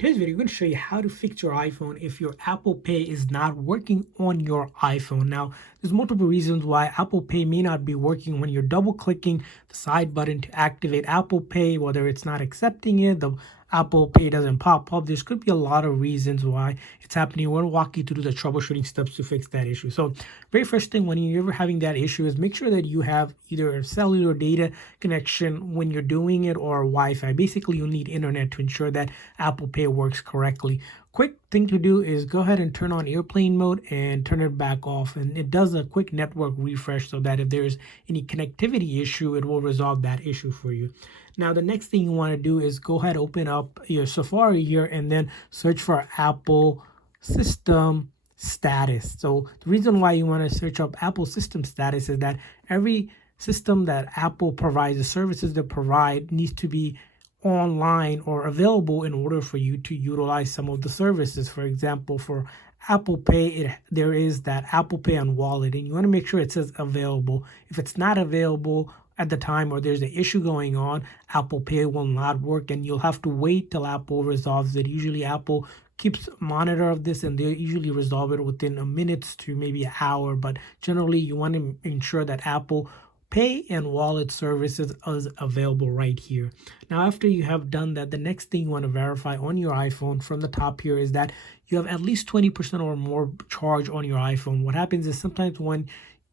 today's video, I'm going to show you how to fix your iPhone if your Apple Pay is not working on your iPhone. Now, there's multiple reasons why Apple Pay may not be working when you're double clicking the side button to activate Apple Pay, whether it's not accepting it, the Apple Pay doesn't pop up. There's could be a lot of reasons why it's happening. We're going to walk you through the troubleshooting steps to fix that issue. So, very first thing when you're ever having that issue is make sure that you have either a cellular data connection when you're doing it or Wi-Fi. Basically, you'll need internet to ensure that Apple Pay works correctly. Quick thing to do is go ahead and turn on airplane mode and turn it back off, and it does a quick network refresh so that if there's any connectivity issue, it will resolve that issue for you. Now, the next thing you want to do is go ahead, open up your Safari here, and then search for Apple System Status. So the reason why you want to search up Apple System Status is that every system that Apple provides, the services they provide, needs to be online or available in order for you to utilize some of the services. For example, for Apple Pay, there is that Apple Pay on Wallet, and you want to make sure it says available. If it's not available at the time or there's an issue going on, Apple Pay will not work, and you'll have to wait till Apple resolves it. Usually Apple keeps monitor of this, and they usually resolve it within a minutes to maybe an hour, but generally you want to ensure that Apple Pay and wallet services is available right here. Now, after you have done that, the next thing you want to verify on your iPhone from the top here is that you have at least 20% or more charge on your iPhone. What happens is sometimes when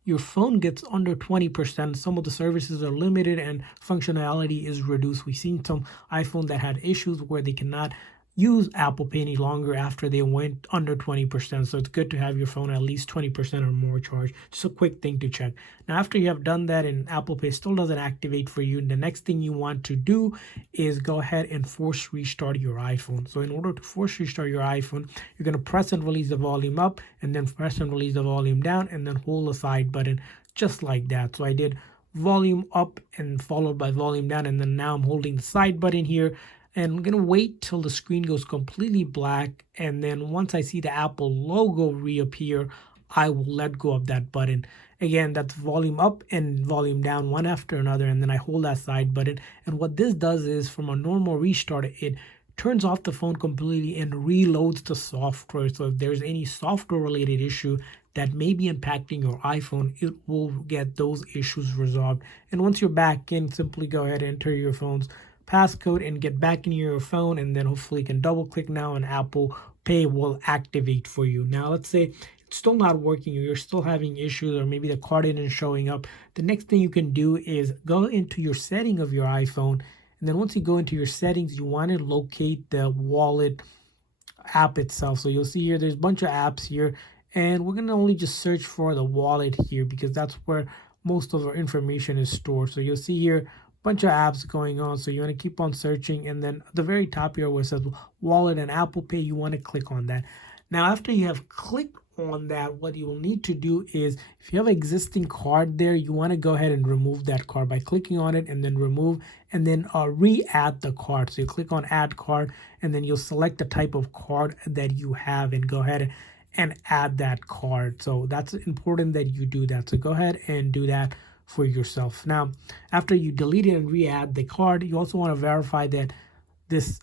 your phone gets under 20%, some of the services are limited and functionality is reduced. We've seen some iPhone that had issues where they cannot use Apple Pay any longer after they went under 20%. So it's good to have your phone at least 20% or more charged. Just a quick thing to check. Now, after you have done that and Apple Pay still doesn't activate for you, the next thing you want to do is go ahead and force restart your iPhone. So in order to force restart your iPhone, you're going to press and release the volume up, and then press and release the volume down, and then hold the side button just like that. So I did volume up and followed by volume down, and then now I'm holding the side button here. And I'm going to wait till the screen goes completely black. And then once I see the Apple logo reappear, I will let go of that button. Again, that's volume up and volume down one after another. And then I hold that side button. And what this does is from a normal restart, it turns off the phone completely and reloads the software. So if there's any software related issue that may be impacting your iPhone, it will get those issues resolved. And once you're back in, simply go ahead and enter your phone's passcode and get back in your phone, and then hopefully you can double click now and Apple Pay will activate for you. Now, let's say it's still not working or you're still having issues or maybe the card isn't showing up. The next thing you can do is go into your setting of your iPhone, and then once you go into your settings, you want to locate the wallet app itself. So you'll see here there's a bunch of apps here, and we're going to only just search for the wallet here because that's where most of our information is stored. So you'll see here bunch of apps going on, so you want to keep on searching, and then at the very top here where it says wallet and Apple Pay, you want to click on that. Now, after you have clicked on that, what you will need to do is if you have an existing card there, you want to go ahead and remove that card by clicking on it and then remove, and then re-add the card. So you click on add card, and then you'll select the type of card that you have and go ahead and add that card. So that's important that you do that. So go ahead and do that for yourself. Now, after you delete it and re-add the card, you also want to verify that this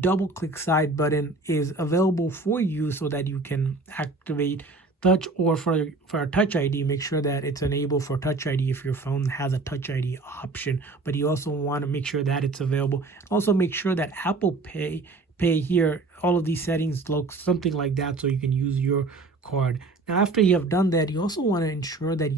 double click side button is available for you so that you can activate touch, or for a touch ID, make sure that it's enabled for touch ID if your phone has a touch ID option. But you also want to make sure that it's available. Also make sure that Apple Pay here, all of these settings look something like that so you can use your card. Now, after you have done that, you also want to ensure that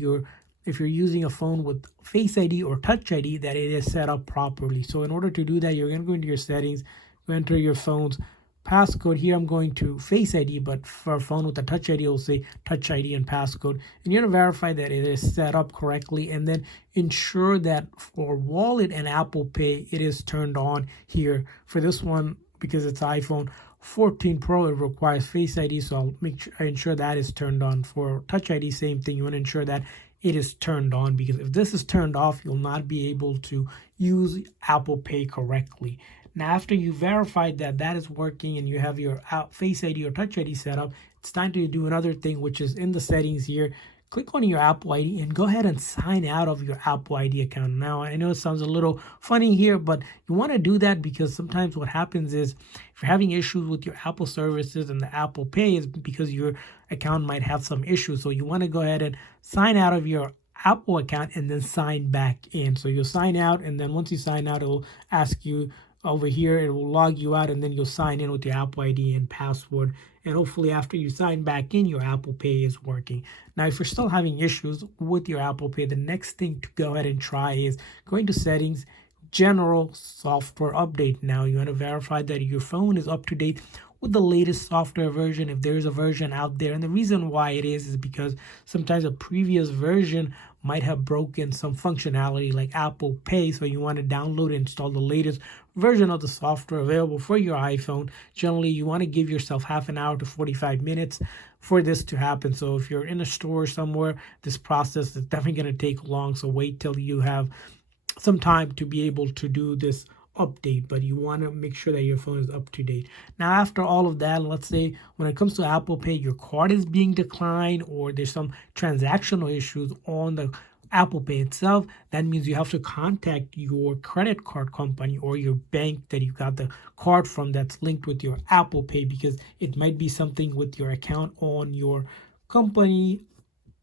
if you're using a phone with Face ID or Touch ID, that it is set up properly. So in order to do that, you're going to go into your settings, enter your phone's passcode. Here I'm going to Face ID, but for a phone with a Touch ID, it'll say Touch ID and passcode. And you're going to verify that it is set up correctly, and then ensure that for Wallet and Apple Pay, it is turned on here. For this one, because it's iPhone 14 Pro, it requires Face ID, so I ensure that is turned on. For Touch ID, same thing. You want to ensure that it is turned on, because if this is turned off, you'll not be able to use Apple Pay correctly. Now, after you verified that that is working and you have your Face ID or Touch ID set up, it's time to do another thing, which is in the settings here, click on your Apple ID and go ahead and sign out of your Apple ID account. Now, I know it sounds a little funny here, but you want to do that because sometimes what happens is if you're having issues with your Apple services and the Apple Pay is because your account might have some issues. So you want to go ahead and sign out of your Apple account and then sign back in. So you'll sign out, and then once you sign out, it will ask you over here, it will log you out, and then you'll sign in with your Apple ID and password. And hopefully after you sign back in, your Apple Pay is working. Now, if you're still having issues with your Apple Pay, the next thing to go ahead and try is going to settings, general software update. Now you want to verify that your phone is up to date with the latest software version, if there's a version out there. And the reason why it is because sometimes a previous version might have broken some functionality like Apple Pay. So you want to download and install the latest version of the software available for your iPhone. Generally, you want to give yourself half an hour to 45 minutes for this to happen. So if you're in a store somewhere, this process is definitely going to take long. So wait till you have some time to be able to do this update, but you want to make sure that your phone is up to date. Now, after all of that, let's say when it comes to Apple Pay, your card is being declined or there's some transactional issues on the Apple Pay itself. That means you have to contact your credit card company or your bank that you got the card from that's linked with your Apple Pay, because it might be something with your account on your company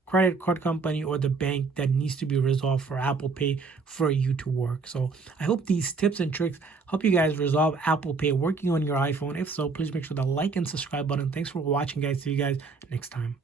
credit card company or the bank that needs to be resolved for Apple Pay for you to work. So I hope these tips and tricks help you guys resolve Apple Pay working on your iPhone. If so, please make sure to like and subscribe button. Thanks for watching, guys. See you guys next time.